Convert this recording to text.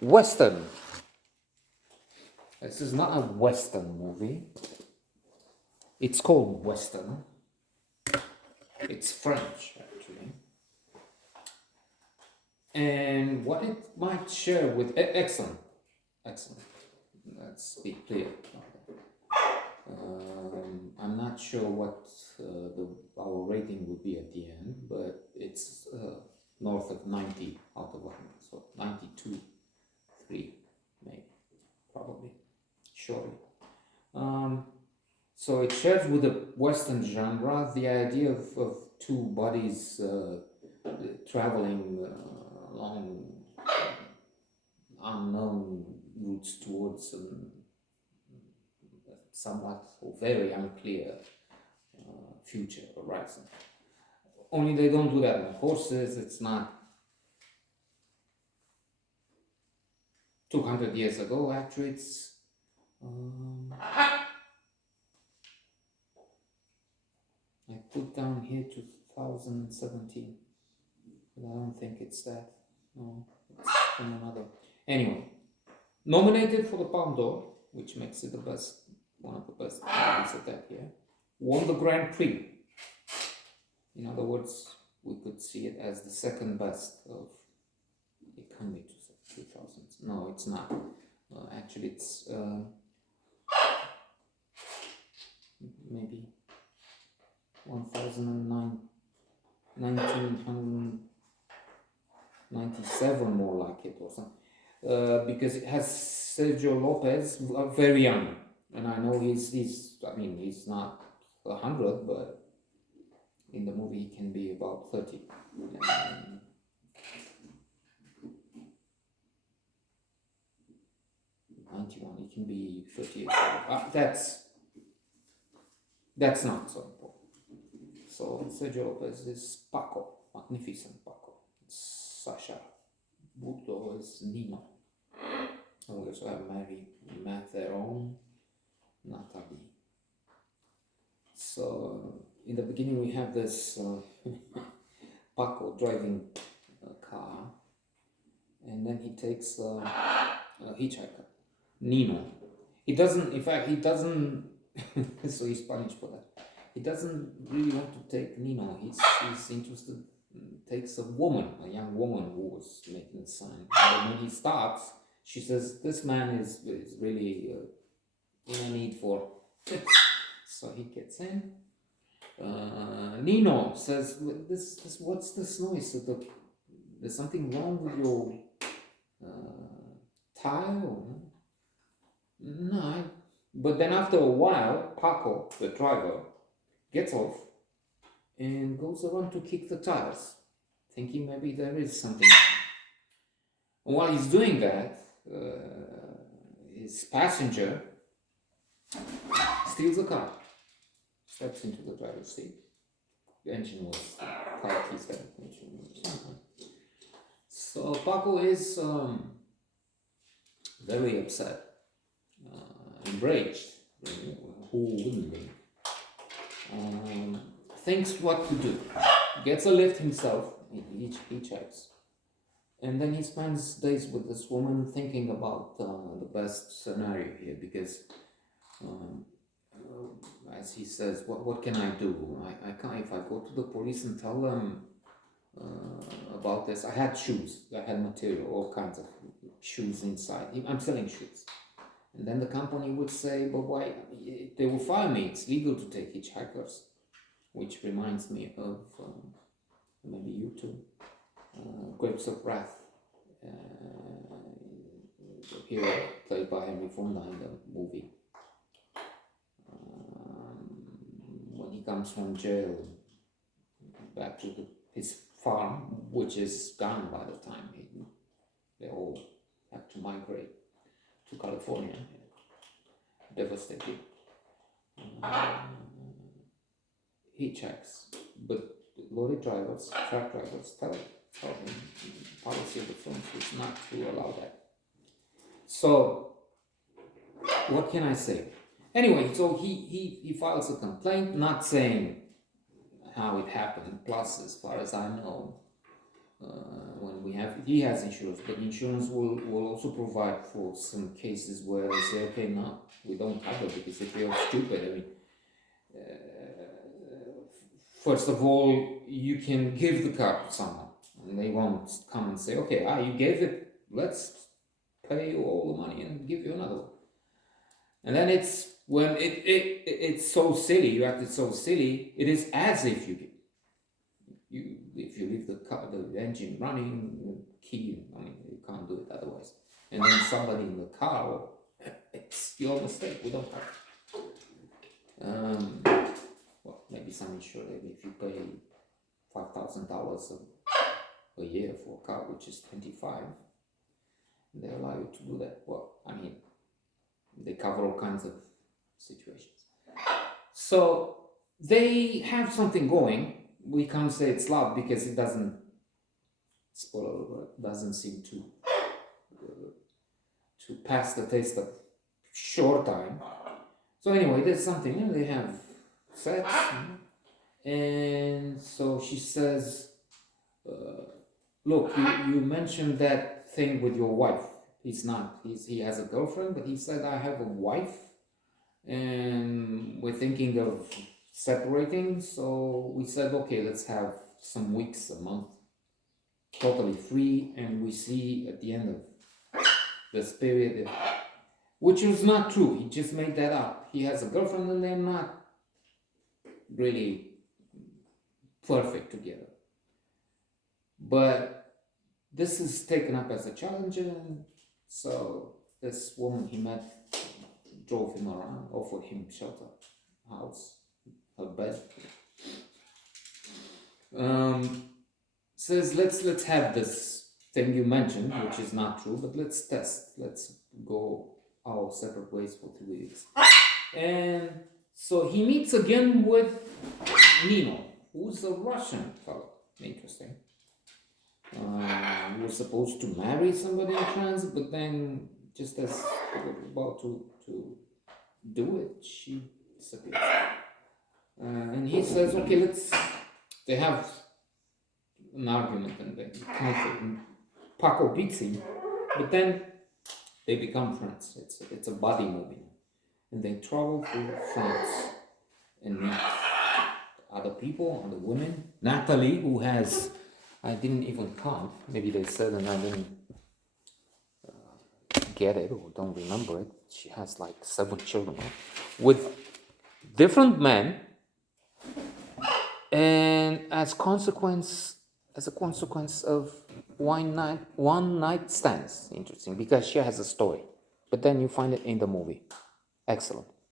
Western. This is not a Western movie. It's called Western. It's French, actually. And what it might share with... excellent. Excellent. Let's be clear. I'm not sure what our rating would be at the end, but it's north of 90 out of 100. So 92, 3, maybe, probably, surely. So it shares with the Western genre the idea of two bodies traveling along unknown routes towards somewhat or very unclear future horizon. Only they don't do that on horses. It's not 200 years ago. Actually, it's I put down here 2017, but I don't think it's that. No, it's from another. Anyway, nominated for the Palme d'Or, which makes it the best, one of the best movies at that year. Won the Grand Prix. In other words, we could see it as the second best of... It can be 2000s. No, it's not. Actually, it's maybe 1997, more like it, or something. Because it has Sergio Lopez, very young, and I know he's not 100, but in the movie he can be about 30. 91, he can be 30 years old. That's not so important. So Sergio Lopez is Paco, magnificent Paco. Sasha Burdo is Nino. And we also have Mary Matheron, Natalie. So in the beginning we have this Paco driving a car, and then he takes a hitchhiker, Nino. He doesn't, so he's punished for that. He doesn't really want to take Nino. He's interested, takes a young woman who was making a sign. And when he stops, she says, "This man is really in a need for..." So he gets in. Nino says, "What's this noise? There's something wrong with your tire?" No. But then after a while, Paco, the driver, gets off and goes around to kick the tires, thinking maybe there is something. And while he's doing that, his passenger steals the car, steps into the driver's seat. The engine was tight, he said. So Paco is very upset, enraged. Who wouldn't be? Thinks what to do. Gets a lift himself. He hitchhikes. And then he spends days with this woman thinking about the best scenario here, because as he says, what can I do? I can't, if I go to the police and tell them about this. I had shoes, I had material, all kinds of shoes inside. I'm selling shoes. And then the company would say, "But why? They will fire me. It's legal to take hitchhikers." Which reminds me of maybe you too. Grapes of Wrath. The hero played by Henry Fonda in the movie. When he comes from jail back to his farm, which is gone by the time they all have to migrate to California, devastated. He checks, but lorry drivers, truck drivers tell him policy of the film is not to allow that. So what can I say? Anyway, so he files a complaint, not saying how it happened. Plus, as far as I know, when he has insurance, but insurance will also provide for some cases where they say, okay, no, we don't cover because if you're stupid, I mean, first of all, you can give the car to someone and they won't come and say, okay, you gave it, let's pay you all the money and give you another one. And then it's when it's so silly, you acted so silly, it is as if if you leave the engine running, key, I mean, you can't do it otherwise. And then somebody in the car, it's your mistake, we don't have. Well, maybe some insurance, if you pay $5,000 a year for a car, which is 25, they allow you to do that. Well, I mean, they cover all kinds of situations. So they have something going. We can't say it's love because it doesn't, spoiler alert, doesn't seem to pass the test of short time. So anyway, there's something, they have sex, and so she says, look, you mentioned that thing with your wife. He has a girlfriend, but he said, I have a wife and we're thinking of separating. So we said, okay, let's have some weeks, a month, totally free, and we see at the end of this period, which was not true. He just made that up. He has a girlfriend and they're not really perfect together. But this is taken up as a challenge, and so this woman he met drove him around, offered him shelter, house, a bed. Says let's have this thing you mentioned, which is not true, but let's test. Let's go our separate ways for 3 weeks. And so he meets again with Nino, who's a Russian fellow. Interesting. Was supposed to marry somebody in France, but then just as they were about to do it, she disappears. And he says, okay, they have an argument and they conflict. Paco beats him, but then they become friends. It's a buddy movie. And they travel to France and meet other people, other women. Natalie, who has, I didn't even count, maybe they said and I didn't get it or don't remember it. She has like 7 children with different men, and as a consequence of one night stands. Interesting, because she has a story, but then you find it in the movie. Excellent.